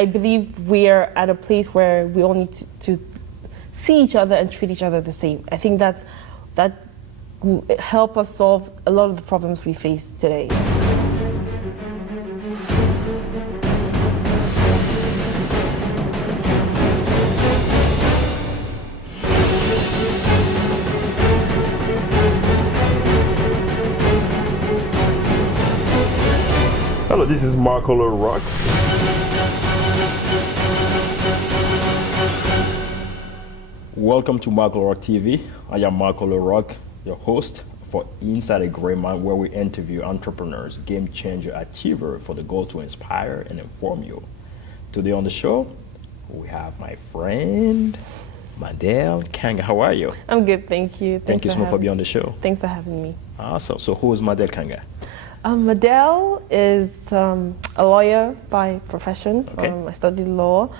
I believe we're at a place where we all need to see each other and treat each other the same. I think that will help us solve a lot of the problems we face today. Hello, this is Marco Rock. Welcome to Marco Rock TV. I am Marco Rock, your host for Inside a Great Mind, where we interview entrepreneurs, game changer, achiever for the goal to inspire and inform you. Today on the show, we have my friend Madelle Kangha. How are you? I'm good, thank you. Thank you so much for being on the show. Thanks for having me. Awesome. So who is Madelle Kangha? Madelle is a lawyer by profession. Okay. I studied law.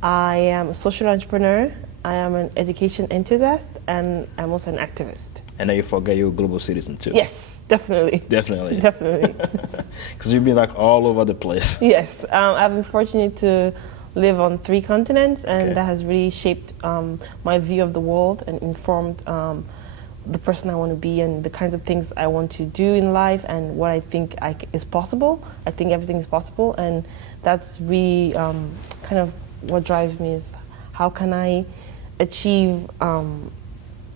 I am a social entrepreneur. I am an education enthusiast, and I'm also an activist. And then you forget you're a global citizen too. Yes, definitely. Definitely. Definitely. Because you've been like all over the place. Yes, I've been fortunate to live on 3 continents, and that has really shaped my view of the world and informed the person I want to be and the kinds of things I want to do in life and what I think is possible. I think everything is possible, and that's really kind of what drives me is how can I achieve, how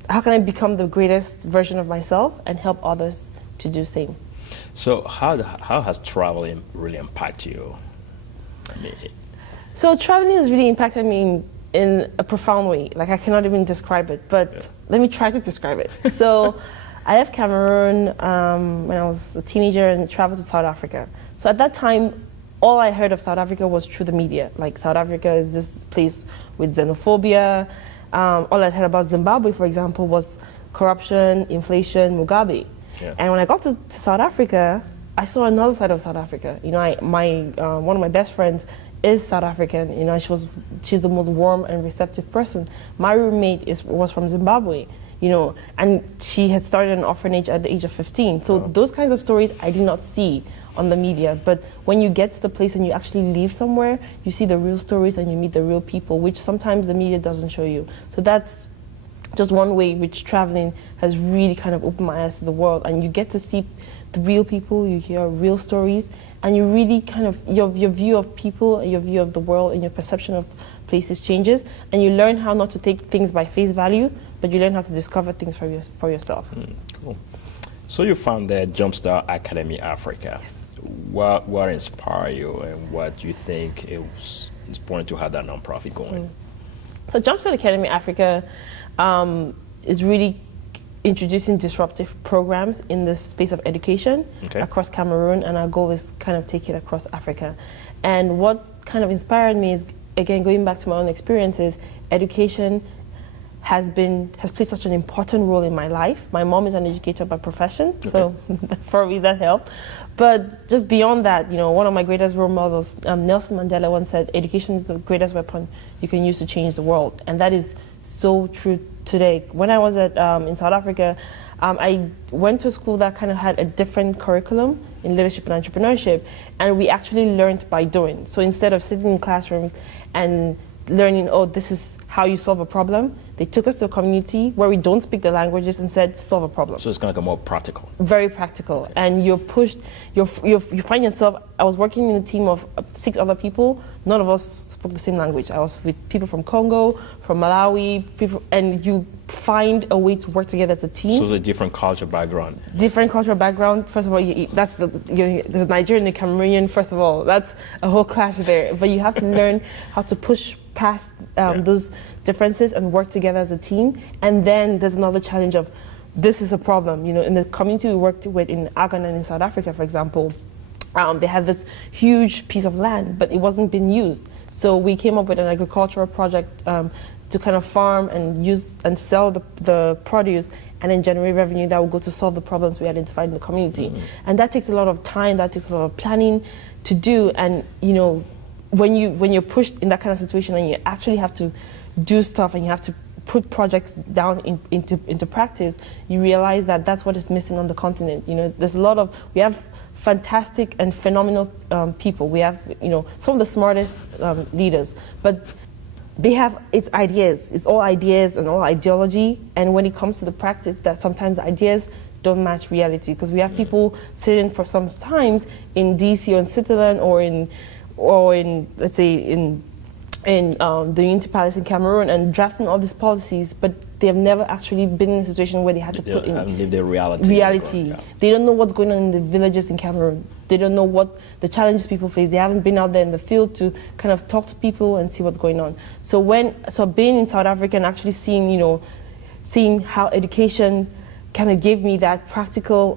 can I become the greatest version of myself and help others to do the same. So how has traveling really impacted you? So traveling has really impacted me in a profound way. Like, I cannot even describe it, but let me try to describe it. So I left Cameroon when I was a teenager and traveled to South Africa. So at that time, all I heard of South Africa was through the media. Like, South Africa is this place with xenophobia. All I heard about Zimbabwe, for example, was corruption, inflation, Mugabe. Yeah. And when I got to South Africa, I saw another side of South Africa. You know, one of my best friends is South African. You know, she's the most warm and receptive person. My roommate was from Zimbabwe, you know, and she had started an orphanage at the age of 15. So those kinds of stories I did not see on the media. But when you get to the place and you actually live somewhere, you see the real stories and you meet the real people, which sometimes the media doesn't show you. So that's just one way which traveling has really kind of opened my eyes to the world. And you get to see the real people, you hear real stories, and you really kind of, your view of people, your view of the world, and your perception of places changes, and you learn how not to take things by face value, but you learn how to discover things for yourself. Cool. So you founded Jumpstart Academy Africa. What inspired you, and what do you think it was important to have that nonprofit going? So Jumpstart Academy Africa is really introducing disruptive programs in the space of education across Cameroon, and our goal is kind of take it across Africa. And what kind of inspired me is, again, going back to my own experiences, education has played such an important role in my life. My mom is an educator by profession, so probably that helped. But just beyond that, you know, one of my greatest role models, Nelson Mandela, once said, education is the greatest weapon you can use to change the world. And that is so true today. When I was in South Africa, I went to a school that kind of had a different curriculum in leadership and entrepreneurship, and we actually learned by doing. So instead of sitting in classrooms and learning, oh, this is how you solve a problem, they took us to a community where we don't speak the languages and said, solve a problem. So it's kind of like a more practical. Very practical. And you're pushed, you find yourself, I was working in a team of 6 other people, none of us spoke the same language. I was with people from Congo, from Malawi, and you find a way to work together as a team. So it's a different cultural background. Different cultural background. First of all, there's a Nigerian and a Cameroonian, first of all. That's a whole clash there. But you have to learn how to push past those differences and work together as a team. And then there's another challenge of, this is a problem. You know, in the community we worked with in Agan and in South Africa, for example, they had this huge piece of land, but it wasn't being used. So we came up with an agricultural project to kind of farm and use and sell the produce and then generate revenue that will go to solve the problems we identified in the community. And that takes a lot of time, that takes a lot of planning to do. And you know, when you're pushed in that kind of situation and you actually have to do stuff and you have to put projects down into practice, you realize that that's what is missing on the continent. You know, there's a lot of, we have fantastic and phenomenal people. We have, some of the smartest leaders, but they have it's all ideas and all ideology. And when it comes to the practice, that sometimes ideas don't match reality, because we have people sitting for some times in DC or in Switzerland or in let's say in the Unity Palace in Cameroon and drafting all these policies, but they have never actually been in a situation where they had to put in and live their reality. Yeah. They don't know what's going on in the villages in Cameroon. They don't know what the challenges people face. They haven't been out there in the field to kind of talk to people and see what's going on. So being in South Africa and actually seeing how education kind of gave me that practical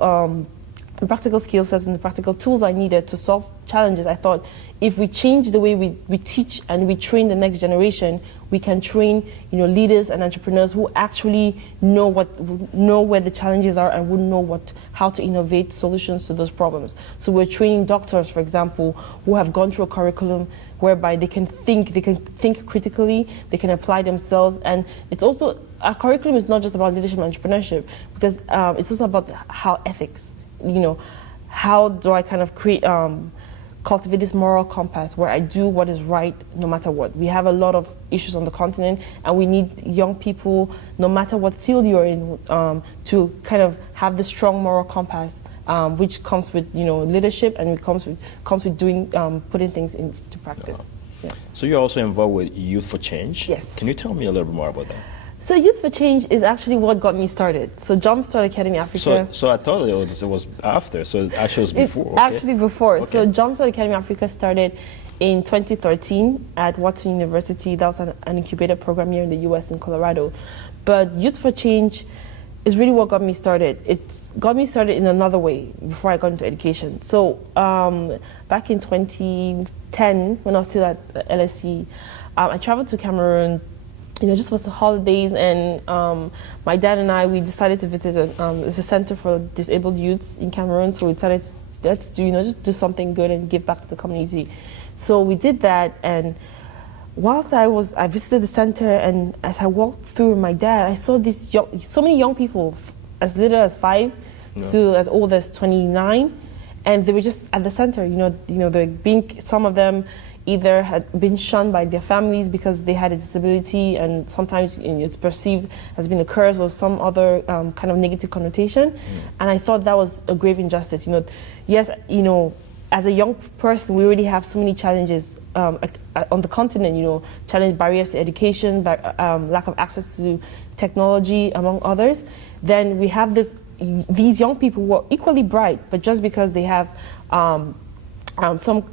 skill sets and the practical tools I needed to solve challenges, I thought if we change the way we teach and we train the next generation, we can train leaders and entrepreneurs who actually know where the challenges are and would know how to innovate solutions to those problems. So we're training doctors, for example, who have gone through a curriculum whereby they can think critically, they can apply themselves, and it's also, our curriculum is not just about leadership and entrepreneurship, because it's also about how ethics, how do I kind of create cultivate this moral compass where I do what is right no matter what. We have a lot of issues on the continent, and we need young people, no matter what field you're in, to kind of have this strong moral compass, which comes with leadership, and it comes with doing putting things into practice. Yeah. So you're also involved with Youth for Change. Yes. Can you tell me a little bit more about that? So Youth for Change is actually what got me started. So Jumpstart Academy Africa. So I thought it was after. So it actually was before. It's actually before. Okay. So Jumpstart Academy Africa started in 2013 at Watson University. That was an incubator program here in the U.S. in Colorado. But Youth for Change is really what got me started. It got me started in another way before I got into education. So back in 2010, when I was still at LSE, I traveled to Cameroon, just for the holidays, and my dad and we decided to visit it's a center for disabled youths in Cameroon. So we decided, let's just do something good and give back to the community. So we did that, and whilst I visited the center, and as I walked through with my dad, I saw so many young people, as little as 5 to as old as 29, and they were just at the center. They're being, some of them either had been shunned by their families because they had a disability, and sometimes it's perceived as being a curse or some other kind of negative connotation. And I thought that was a grave injustice. Yes, as a young person, we already have so many challenges on the continent. Challenge barriers to education, lack of access to technology, among others. Then we have these young people who are equally bright, but just because they have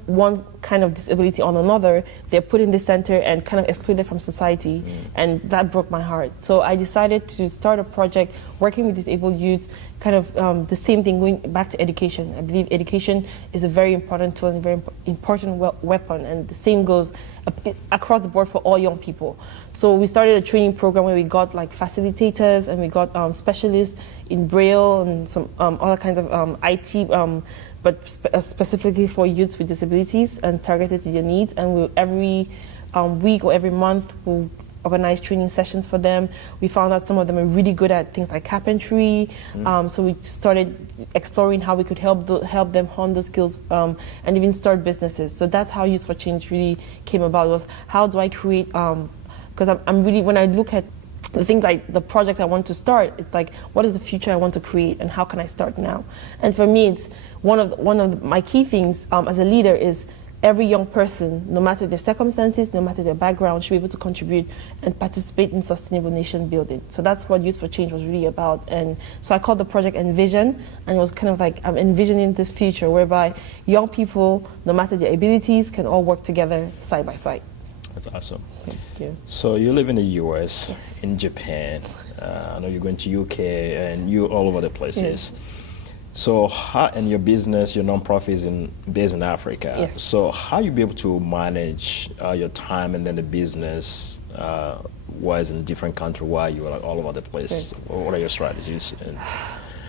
one kind of disability on another, they're put in the center and kind of excluded from society, and that broke my heart. So I decided to start a project working with disabled youths, kind of the same thing, going back to education. I believe education is a very important tool and a very important weapon, and the same goes across the board for all young people. So we started a training program where we got facilitators, and we got specialists in Braille and some other kinds of IT, but specifically for youths with disabilities and targeted to their needs. And every week or every month, we'll organize training sessions for them. We found out some of them are really good at things like carpentry. So we started exploring how we could help them hone those skills and even start businesses. So that's how Youth for Change really came about, was how do I create, because I'm really, when I look at the things the projects I want to start, it's like, what is the future I want to create, and how can I start now? And for me, it's one of my key things as a leader is every young person, no matter their circumstances, no matter their background, should be able to contribute and participate in sustainable nation building. So that's what Youth for Change was really about. And so I called the project Envision, and it was kind of like I'm envisioning this future whereby young people, no matter their abilities, can all work together side by side. That's awesome. Thank you. So you live in the US, Yes. in Japan. I know you're going to UK, and you're all over the places. Yes. So and your business, your nonprofit is based in Africa. Yes. So how you be able to manage your time and then the business was in a different country while you were all over the place? Right. What are your strategies?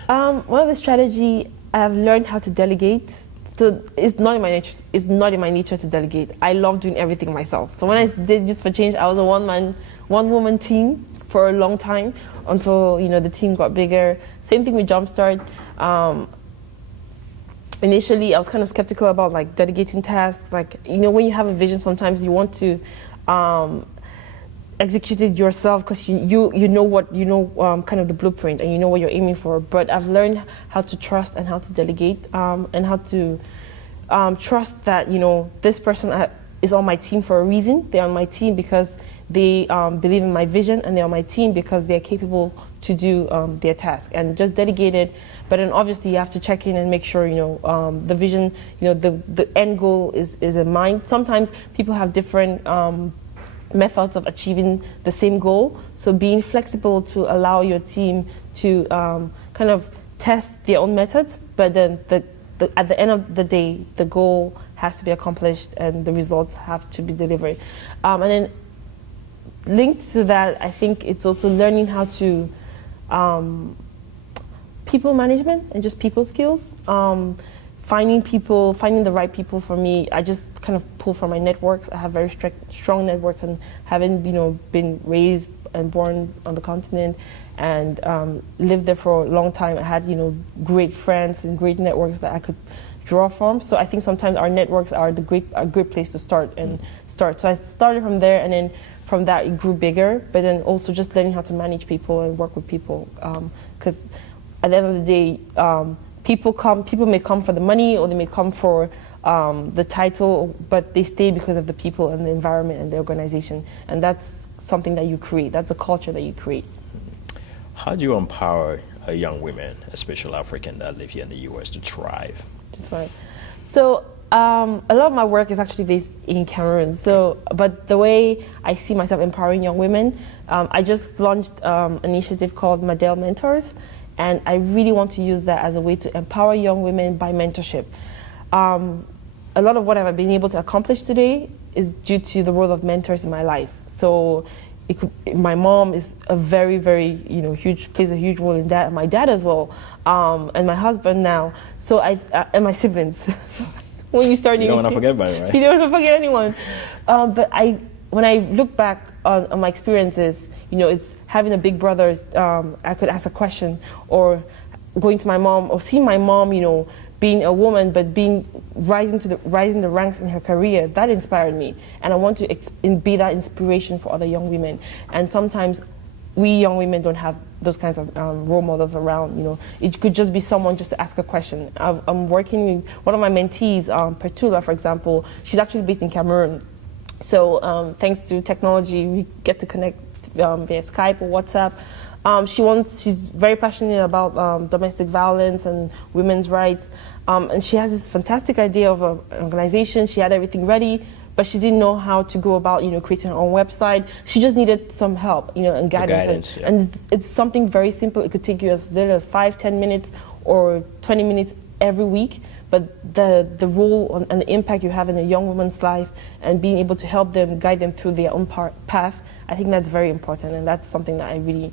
One of the strategy, I've learned how to delegate. So it's not in my nature. It's not in my nature to delegate. I love doing everything myself. So when I did Youth for Change, I was a one-woman team for a long time until the team got bigger. Same thing with Jumpstart. initially I was kind of skeptical about like delegating tasks. Like, you know, when you have a vision, sometimes you want to execute it yourself because you know what kind of the blueprint, and you know what you're aiming for. But I've learned how to trust and how to delegate, and how to trust that, you know, this person is on my team for a reason. They're on my team because they believe in my vision, and they're on my team because they're capable to do their task, and just delegate it. But then obviously you have to check in and make sure, you know, the vision, you know, the end goal is in mind. Sometimes people have different methods of achieving the same goal. So being flexible to allow your team to kind of test their own methods, but then at the end of the day, the goal has to be accomplished and the results have to be delivered. And then linked to that, I think it's also learning how to people management and just people skills. Finding the right people for me. I just kind of pull from my networks. I have very strong networks, and having, you know, been raised and born on the continent and lived there for a long time, I had, you know, great friends and great networks that I could draw from. So I think sometimes our networks are a great place to start. So I started from there, and then from that it grew bigger. But then also just learning how to manage people and work with people, because at the end of the day, people may come for the money, or they may come for the title, but they stay because of the people and the environment and the organization. And that's something that you create. That's a culture that you create. How do you empower young women, especially African, that live here in the U.S. to thrive? Right. So a lot of my work is actually based in Cameroon. So, but the way I see myself empowering young women, I just launched an initiative called Madelle Mentors. And I really want to use that as a way to empower young women by mentorship. A lot of what I've been able to accomplish today is due to the role of mentors in my life. So my mom is a very, very, you know, plays a huge role in that, and my dad as well, and my husband now. So and my siblings. When you start, you don't want to forget anybody, right? You don't want to forget anyone. But when I look back on my experiences, you know, it's having a big brother, I could ask a question, or going to my mom, or seeing my mom, you know, being a woman, but rising the ranks in her career. That inspired me, and I want to be that inspiration for other young women. And sometimes we young women don't have those kinds of role models around. You know, it could just be someone just to ask a question. I'm working with one of my mentees, Pertula, for example. She's actually based in Cameroon. So thanks to technology, we get to connect via Skype or WhatsApp. She's very passionate about domestic violence and women's rights, and she has this fantastic idea of an organization. She had everything ready, but she didn't know how to go about, you know, creating her own website. She just needed some help, you know, and guidance. And it's something very simple. It could take you as little as 5-10 minutes or 20 minutes every week. But the role and the impact you have in a young woman's life, and being able to help them, guide them through their own path, I think that's very important, and that's something that I really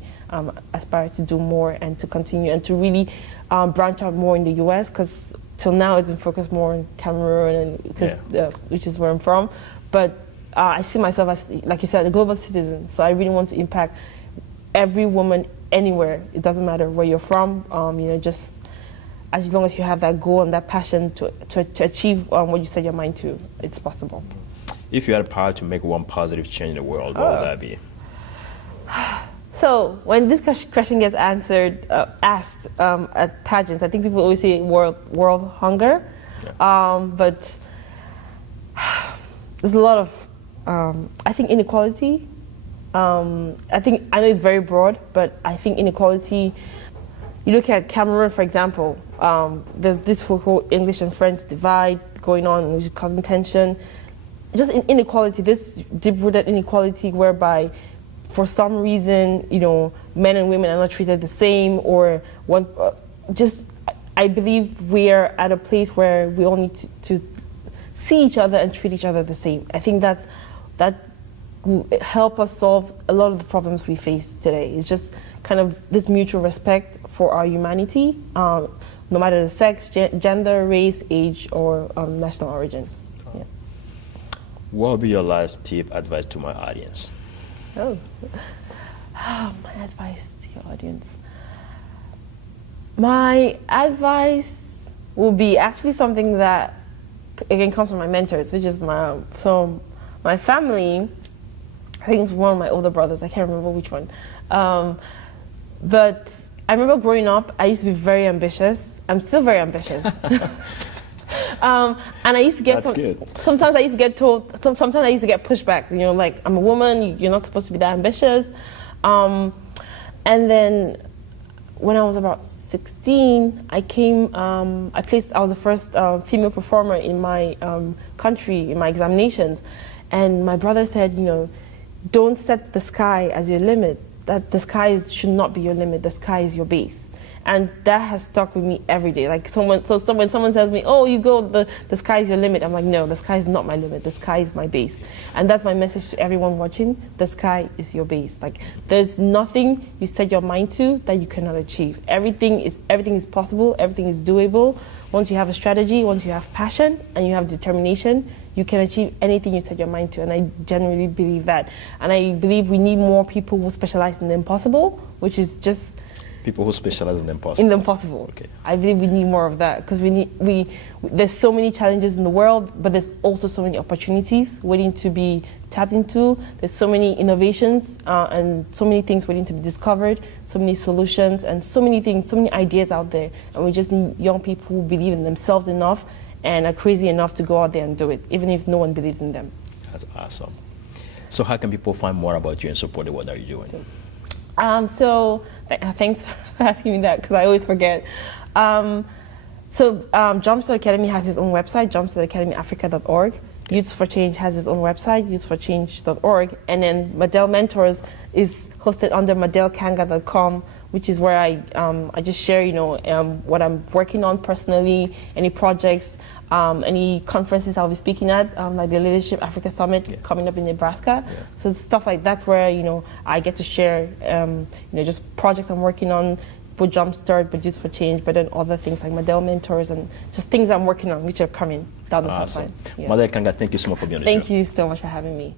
aspire to do more and to continue, and to really branch out more in the U.S. because till now it's been focused more on Cameroon, and which is where I'm from. But I see myself as, like you said, a global citizen. So I really want to impact every woman anywhere. It doesn't matter where you're from. You know, just as long as you have that goal and that passion to achieve what you set your mind to, it's possible. If you had the power to make one positive change in the world, what would that be? So when this question gets asked at pageants, I think people always say world hunger, but there's a lot of, I think, inequality. I know it's very broad, but I think inequality. You look at Cameroon, for example. There's this whole English and French divide going on, which is causing tension. Just inequality, this deep-rooted inequality whereby, for some reason, you know, men and women are not treated the same, or I believe we're at a place where we all need to see each other and treat each other the same. I think that will help us solve a lot of the problems we face today. It's just kind of this mutual respect for our humanity, no matter the sex, gender, race, age, or national origin. Yeah. What would be your last tip, advice to my audience? My advice to your audience. My advice will be actually something that, again, comes from my mentors, which is my family. I think it's one of my older brothers. I can't remember which one. But I remember growing up, I used to be very ambitious. I'm still very ambitious. And I used to get sometimes I used to get told, sometimes I used to get pushback. You know, like, I'm a woman, you're not supposed to be that ambitious. And then when I was about 16, I was the first female performer in my country, in my examinations. And my brother said, you know, don't set the sky as your limit. That the sky should not be your limit. The sky is your base. And that has stuck with me every day. Like when someone tells me, oh, the sky is your limit, I'm like, no, the sky is not my limit. The sky is my base. And that's my message to everyone watching. The sky is your base. Like, there's nothing you set your mind to that you cannot achieve. Everything is possible. Everything is doable. Once you have a strategy, once you have passion and you have determination, you can achieve anything you set your mind to. And I genuinely believe that. And I believe we need more people who specialize in the impossible, which is just people who specialize in the impossible. In the impossible. Okay. I believe we need more of that, because there's so many challenges in the world, but there's also so many opportunities waiting to be tapped into. There's so many innovations and so many things waiting to be discovered, so many solutions and so many things, so many ideas out there. And we just need young people who believe in themselves enough and are crazy enough to go out there and do it, even if no one believes in them. That's awesome. So how can people find more about you and support the work that you're doing? Thanks for asking me that, because I always forget. Jumpstart Academy has its own website, jumpstartacademyafrica.org. Okay. Youths for Change has its own website, youthsforchange.org. And then Madelle Mentors is hosted under MadelleKangha.com, which is where I just share, what I'm working on personally, any projects, any conferences I'll be speaking at, like the Leadership Africa Summit coming up in Nebraska. Yeah. So stuff like that's where I get to share, just projects I'm working on with Jumpstart, but Youth for Change, but then other things like Madelle Mentors and just things I'm working on, which are coming down the pipeline. Yeah. Madelle Kangha, thank you so much for being on the show. Thank you so much for having me.